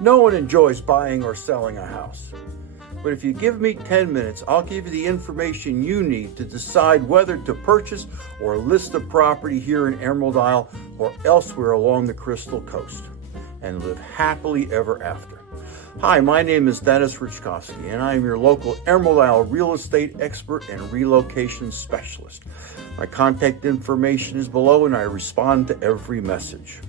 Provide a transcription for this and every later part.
No one enjoys buying or selling a house. But if you give me 10 minutes, I'll give you the information you need to decide whether to purchase or list a property here in Emerald Isle or elsewhere along the Crystal Coast, and live happily ever after. Hi, my name is Denis Raczkowski, and I am your local Emerald Isle real estate expert and relocation specialist. My contact information is below, and I respond to every message.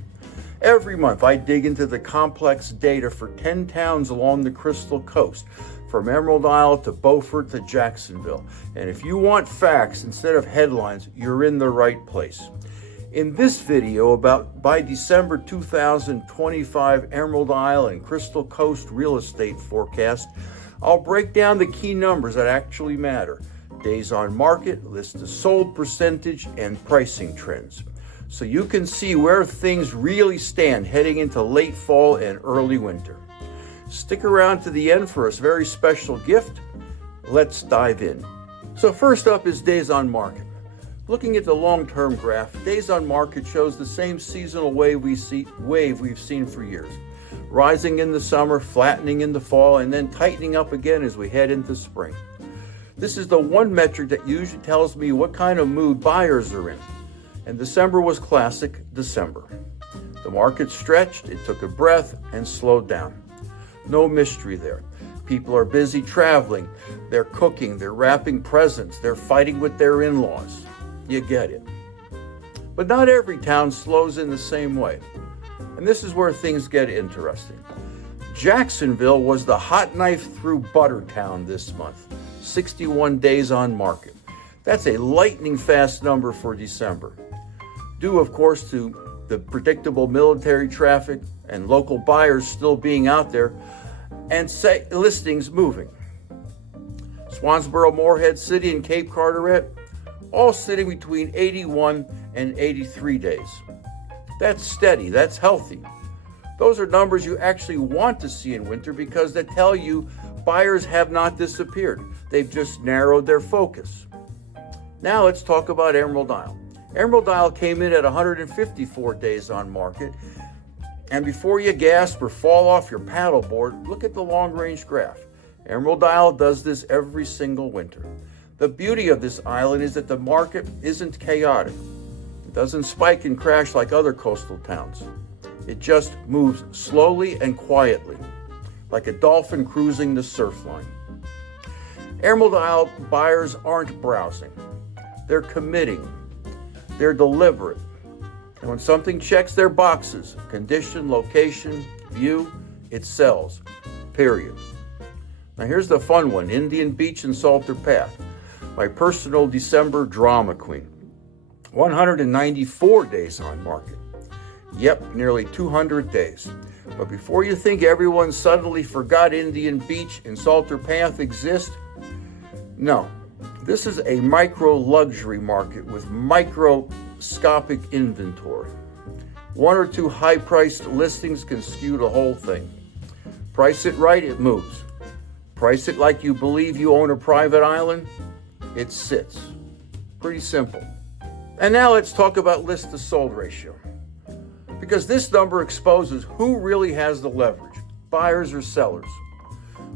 Every month, I dig into the complex data for 10 towns along the Crystal Coast, from Emerald Isle to Beaufort to Jacksonville. And if you want facts instead of headlines, you're in the right place. In this video about by December 2025 Emerald Isle and Crystal Coast real estate forecast, I'll break down the key numbers that actually matter: days on market, list to sold percentage, and pricing trends, so you can see where things really stand heading into late fall and early winter. Stick around to the end for a very special gift. Let's dive in. So first up is days on market. Looking at the long-term graph, days on market shows the same seasonal wave we've seen for years. Rising in the summer, flattening in the fall, and then tightening up again as we head into spring. This is the one metric that usually tells me what kind of mood buyers are in. And December was classic December. The market stretched, it took a breath, and slowed down. No mystery there. People are busy traveling, they're cooking, they're wrapping presents, they're fighting with their in-laws. You get it. But not every town slows in the same way. And this is where things get interesting. Jacksonville was the hot knife through butter town this month. 61 days on market. That's a lightning fast number for December. Due, of course, to the predictable military traffic and local buyers still being out there and listings moving. Swansboro, Morehead City, and Cape Carteret, all sitting between 81 and 83 days. That's steady, that's healthy. Those are numbers you actually want to see in winter because they tell you buyers have not disappeared. They've just narrowed their focus. Now let's talk about Emerald Isle. Emerald Isle came in at 154 days on market. And before you gasp or fall off your paddleboard, look at the long-range graph. Emerald Isle does this every single winter. The beauty of this island is that the market isn't chaotic. It doesn't spike and crash like other coastal towns. It just moves slowly and quietly, like a dolphin cruising the surf line. Emerald Isle buyers aren't browsing. They're committing. They're deliberate. And when something checks their boxes, condition, location, view, it sells, period. Now here's the fun one, Indian Beach and Salter Path. My personal December drama queen. 194 days on market. Yep, nearly 200 days. But before you think everyone suddenly forgot Indian Beach and Salter Path exist, no. This is a micro luxury market with microscopic inventory. One or two high-priced listings can skew the whole thing. Price it right, it moves. Price it like you believe you own a private island, it sits. Pretty simple. And now let's talk about list to sold ratio. Because this number exposes who really has the leverage, buyers or sellers.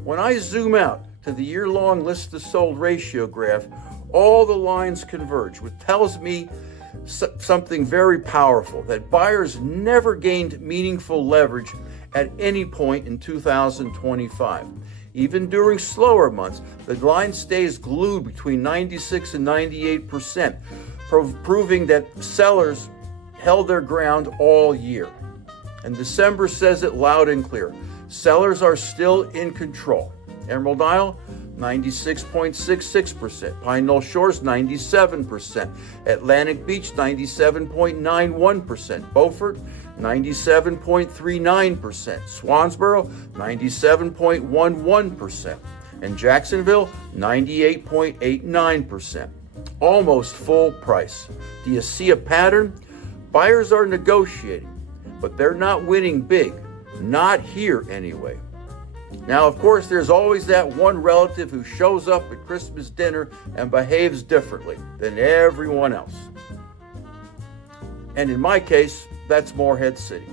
When I zoom out to the year-long list to sold ratio graph, all the lines converge, which tells me something very powerful, that buyers never gained meaningful leverage at any point in 2025. Even during slower months, the line stays glued between 96 and 98%, proving that sellers held their ground all year. And December says it loud and clear. Sellers are still in control. Emerald Isle, 96.66%. Pine Knoll Shores, 97%. Atlantic Beach, 97.91%. Beaufort, 97.39%. Swansboro, 97.11%. And Jacksonville, 98.89%. Almost full price. Do you see a pattern? Buyers are negotiating, but they're not winning big. Not here anyway. Now, of course, there's always that one relative who shows up at Christmas dinner and behaves differently than everyone else. And in my case, that's Morehead City.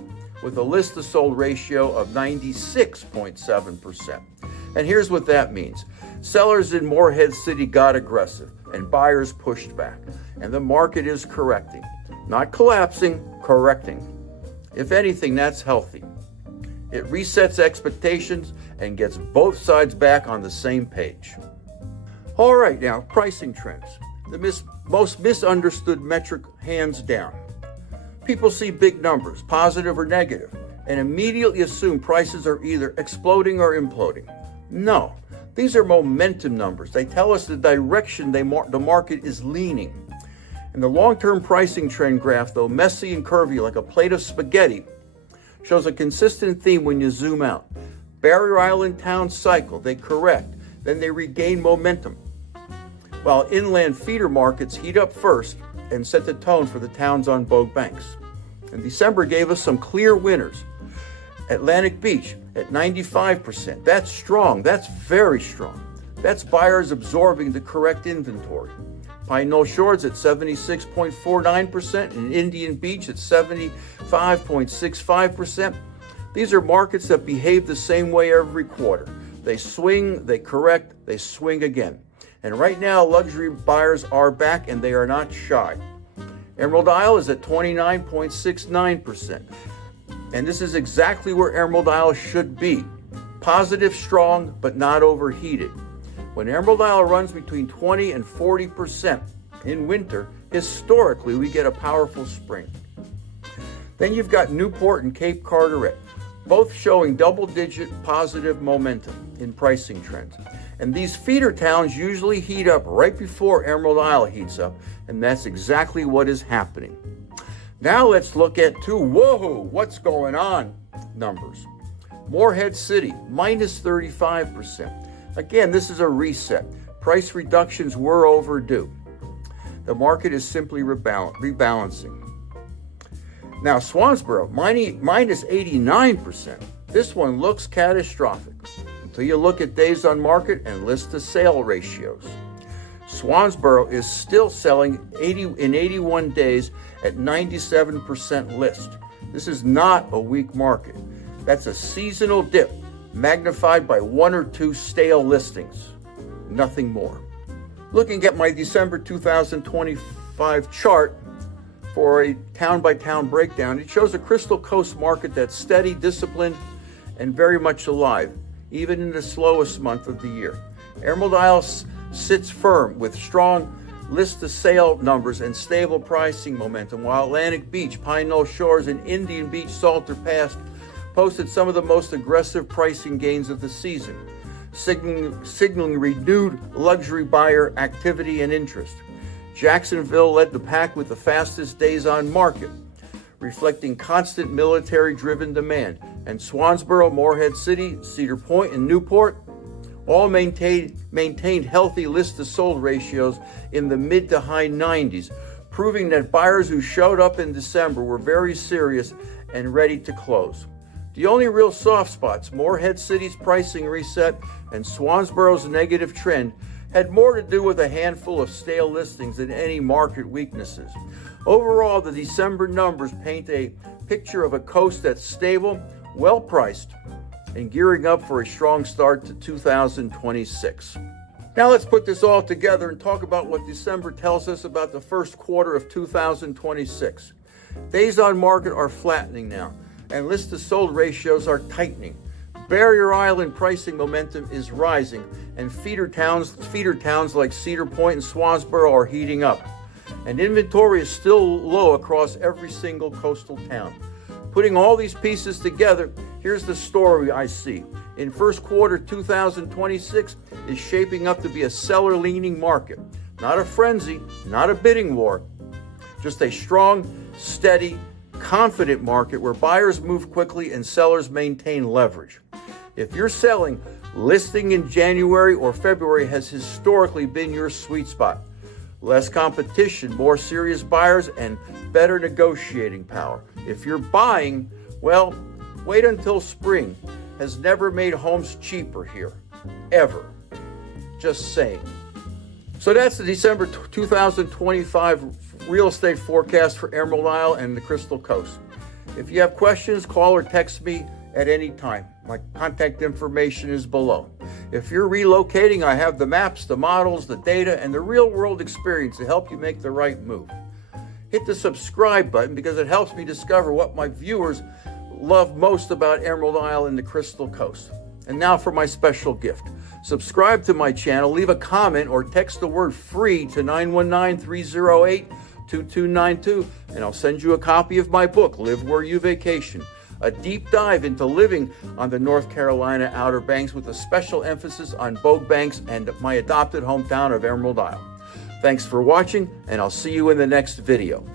with a list to sold ratio of 96.7%. And here's what that means. Sellers in Morehead City got aggressive and buyers pushed back, and the market is correcting. Not collapsing, correcting. If anything, that's healthy. It resets expectations and gets both sides back on the same page. All right, now, pricing trends. The most misunderstood metric, hands down. People see big numbers, positive or negative, and immediately assume prices are either exploding or imploding. No, these are momentum numbers. They tell us the direction the market is leaning. And the long-term pricing trend graph, though messy and curvy like a plate of spaghetti, shows a consistent theme when you zoom out. Barrier Island towns cycle, they correct, then they regain momentum, while inland feeder markets heat up first and set the tone for the towns on Bogue banks. And December gave us some clear winners. Atlantic Beach at 95%. That's strong. That's very strong. That's buyers absorbing the correct inventory. Pine Knoll Shores at 76.49% and Indian Beach at 75.65%. These are markets that behave the same way every quarter. They swing, they correct, they swing again. And right now, luxury buyers are back and they are not shy. Emerald Isle is at 29.69%. And this is exactly where Emerald Isle should be. Positive, strong, but not overheated. When Emerald Isle runs between 20 and 40% in winter, historically, we get a powerful spring. Then you've got Newport and Cape Carteret, both showing double-digit positive momentum in pricing trends. And these feeder towns usually heat up right before Emerald Isle heats up, and that's exactly what is happening. Now let's look at what's going on numbers. Morehead City, minus 35%. Again, this is a reset. Price reductions were overdue. The market is simply rebalancing. Now, Swansboro, minus 89%. This one looks catastrophic until you look at days on market and list to sale ratios. Swansboro is still selling in 81 days at 97% list. This is not a weak market. That's a seasonal dip magnified by one or two stale listings, nothing more. Looking at my December 2025 chart for a town-by-town breakdown, it shows a Crystal Coast market that's steady, disciplined, and very much alive, even in the slowest month of the year. Emerald Isle sits firm with strong list-to-sale numbers and stable pricing momentum, while Atlantic Beach, Pine Knoll Shores, and Indian Beach Salter Pass posted some of the most aggressive pricing gains of the season, signaling renewed luxury buyer activity and interest. Jacksonville led the pack with the fastest days on market, reflecting constant military-driven demand, and Swansboro, Morehead City, Cedar Point, and Newport all maintained healthy list-to-sold ratios in the mid to high 90s, proving that buyers who showed up in December were very serious and ready to close. The only real soft spots, Morehead City's pricing reset and Swansboro's negative trend, had more to do with a handful of stale listings than any market weaknesses. Overall, the December numbers paint a picture of a coast that's stable, well-priced, and gearing up for a strong start to 2026. Now let's put this all together and talk about what December tells us about the first quarter of 2026. Days on market are flattening now, and list-to-sold ratios are tightening. Barrier Island pricing momentum is rising, and feeder towns like Cedar Point and Swansboro are heating up. And inventory is still low across every single coastal town. Putting all these pieces together, here's the story I see. In first quarter 2026 is shaping up to be a seller-leaning market. Not a frenzy, not a bidding war, just a strong, steady, confident market where buyers move quickly and sellers maintain leverage. If you're selling, listing in January or February has historically been your sweet spot. Less competition, more serious buyers, and better negotiating power. If you're buying, well, wait until spring. Has never made homes cheaper here, ever. Just saying. So that's the December 2025 real estate forecast for Emerald Isle and the Crystal Coast. If you have questions, call or text me at any time. My contact information is below. If you're relocating, I have the maps, the models, the data, and the real-world experience to help you make the right move. Hit the subscribe button because it helps me discover what my viewers love most about Emerald Isle and the Crystal Coast. And now for my special gift. Subscribe to my channel, leave a comment, or text the word FREE to 919-308-2292, and I'll send you a copy of my book, Live Where You Vacation. A deep dive into living on the North Carolina Outer Banks with a special emphasis on Bogue Banks and my adopted hometown of Emerald Isle. Thanks for watching, and I'll see you in the next video.